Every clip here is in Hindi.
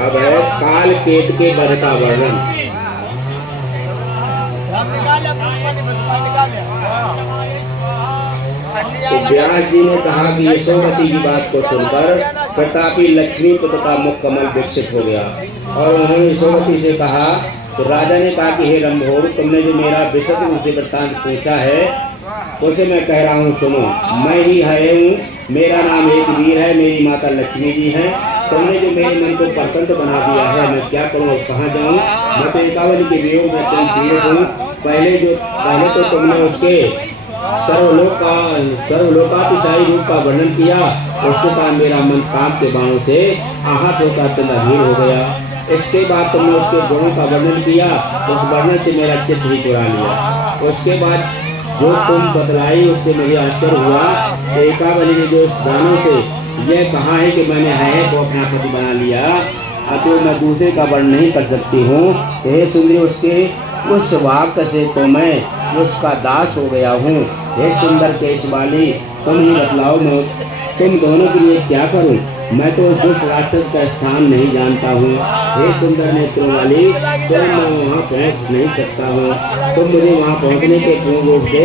अब है काल केत के वध का वर्णन। तो व्यास जी ने कहा कि यशोमती की बात को सुनकर प्रतापी लक्ष्मी पुत्र का मुख कमल विकसित हो गया और उन्होंने यशोमती से कहा। तो राजा ने कहा कि हे रंभोर, तुमने जो मेरा विशद रूप से वृत्तांत पूछा है उसे मैं कह रहा हूँ, सुनो। मैं ही है हूँ, मेरा नाम एक वीर है, मेरी माता लक्ष्मी जी है। तुमने जो मेरे मन को प्रसन्न बना दिया है, मैं क्या करूँ, कहाँ जाऊँ। मैं तो एकावली के वियोग में तुम पीड़ित हूँ। पहले तो तुमने उसके सर्वलोकातिशायी रूप का वर्णन किया, उसके बाद मेरा मन काम के बाणों से आहत होकर अत्यंत अधीर हो गया। इसके बाद तुमने उसके गुणों का वर्णन किया, उस वर्णन से मेरा चित्त ही चुरा लिया। उसके बाद जो तुम बतलाई उससे मुझे आश्चर्य हुआ। तो एकावली ने जो गानों से यह कहा है कि मैंने है को अपना पति बना लिया, अतः मैं दूसरे का वर्णन नहीं कर सकती हूँ। तो हे सुंदरी, उसके उस वाक्य से तो मैं उसका दास हो गया हूँ। हे सुंदर केश वाली, तुम ही बतलाओ, मैं तुम दोनों के लिए क्या करूं? मैं तो दुष्ट राक्षस का स्थान नहीं जानता हूँ। हे सुंदर नेत्रों वाली, तो मैं वहाँ पहुँच नहीं सकता हूँ। तुम मुझे वहाँ पहुँचने के पूर्ण रूप से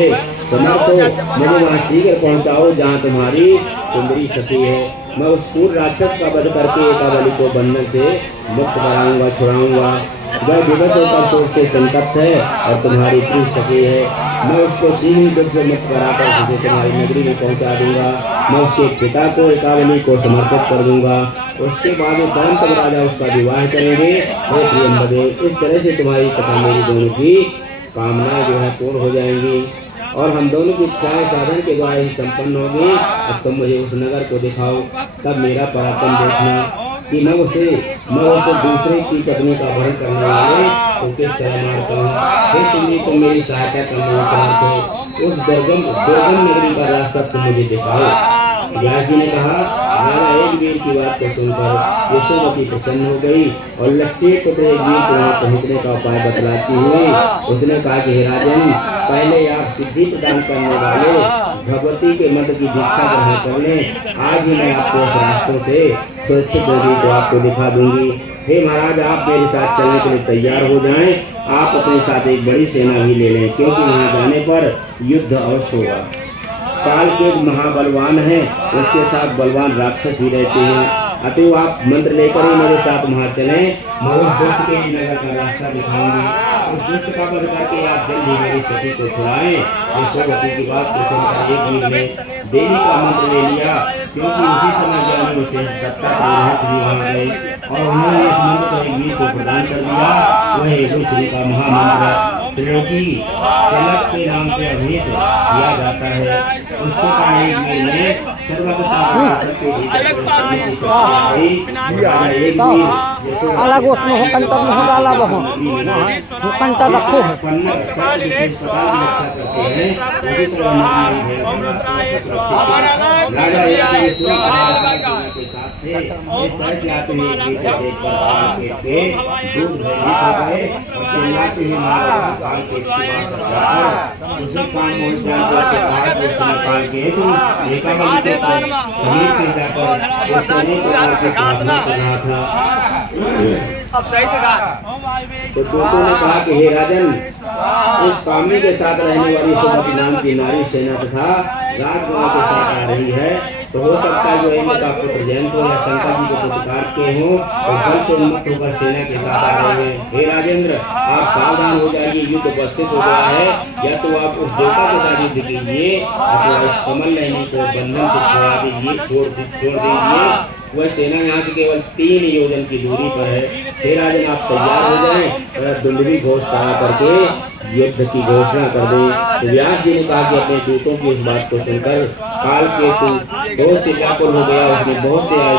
समर्थ हो। मुझे वहाँ शीघ्र पहुँचाओ जहाँ तुम्हारी सुंदरी सती है। मैं उस पूर्ण राक्षस का वध करके एकावली को बंधन से मुक्त कराऊंगा, छुड़ाऊंगा। वह विवश होकर शोक से संतप्त है और तुम्हारी प्रिय सखी है। मैं उसको शीघ्र दुख से मुक्त कराकर तुझे तुम्हारी नगरी में पहुंचा दूंगा। मैं उसके पिता को एकावली को समर्पित कर दूंगा। उसके बाद में परम तब राजा उसका विवाह करेंगे। हे प्रियंबदेव, इस तरह से तुम्हारी तथा मेरी दोनों की कामनाएं जो है पूर्ण हो जाएंगी और हम दोनों की इच्छाएं साधन के द्वारा ही संपन्न होगी। अब तुम मुझे उस नगर को दिखाओ, तब मेरा पराक्रम देखना कि मैं उसे दूसरे की पत्नी का वरण करने वाले तो किस तरह मारता हूँ। हे सुंदरी, तुम मेरी सहायता करने को उस दुर्गम नगरी का रास्ता तुम मुझे दिखाओ। व्यास जी ने कहा। राजा एक वीर की बात को सुनकर यशोमती प्रसन्न हो गई और लक्ष्मी पुत्र एक वीर को वहाँ पहुँचने का उपाय बतलाती हुई उसने कहा कि हे राजन, पहले आप सिद्धि प्रदान करने वाले भगवती के मंत्र की दीक्षा ग्रहण कर लें। आज ही मैं आपको उस रास्तों से सुरक्षित नगरी को आपको दिखा दूंगी। हे महाराज, आप मेरे साथ चलने के लिए तैयार हो जाएं। आप अपने साथ एक बड़ी सेना भी ले लें, क्योंकि वहाँ जाने पर युद्ध अवश्य होगा। काल के महाबलवान हैं, उसके साथ बलवान राक्षस भी रहते हैं। अतः आप मंत्र लेकर ही मेरे साथ वहाँ चलें। मैं उस दुष्ट के नगर का रास्ता दिखाऊंगी। उस दुष्ट का वध करके आप जल्दी मेरी सती को छुड़ाएं। यशोमती की बात को सुनकर एक वीर ने देवी का मंत्र ले लिया, क्योंकि उसी समय ज्ञान से दत्ता भी वहाँ गए और उन्होंने इस मंत्र को एक वीर को प्रदान कर दिया। वह श्री का महामंत्र त्रिलोकी तिलक के नाम से अभिहित किया जाता है। उसके कारण एक वीर ने अलग उसमें हो कंटर में हो डाला वो कंटर रखो तो दूतों ने कहा कि हे राजन, इस कामी के साथ रहने वाली सुमति नाम की नारी सेना तथा राजगुणों के साथ आ रही है। तो हो सकता है जो इंद्र का पुत्र जयंत हो या शंकर जी के पुत्र कार्तिकेय हो और बल से उन्मुक्त होकर सेना के साथ आ रहे हैं। हे राजेंद्र, आप सावधान हो जाइए, युद्ध उपस्थित हो गया है। या तो आप उस देवता के साथ युद्ध कीजिए अथवा इस कमल नयनी को बंधन से छोड़ा दीजिए, छोड़ दीजिए। वह सेना यहाँ से केवल 3 योजन की दूरी पर है। हे राजन, आप तैयार हो जाएं और दुंदुभी घोष करा करके युद्ध की घोषणा कर दें। तो व्यास जी ने कहा कि अपने दूतों की इस बात को सुनकर काल केतु बहुत से व्याकुल हो गया। उसने बहुत से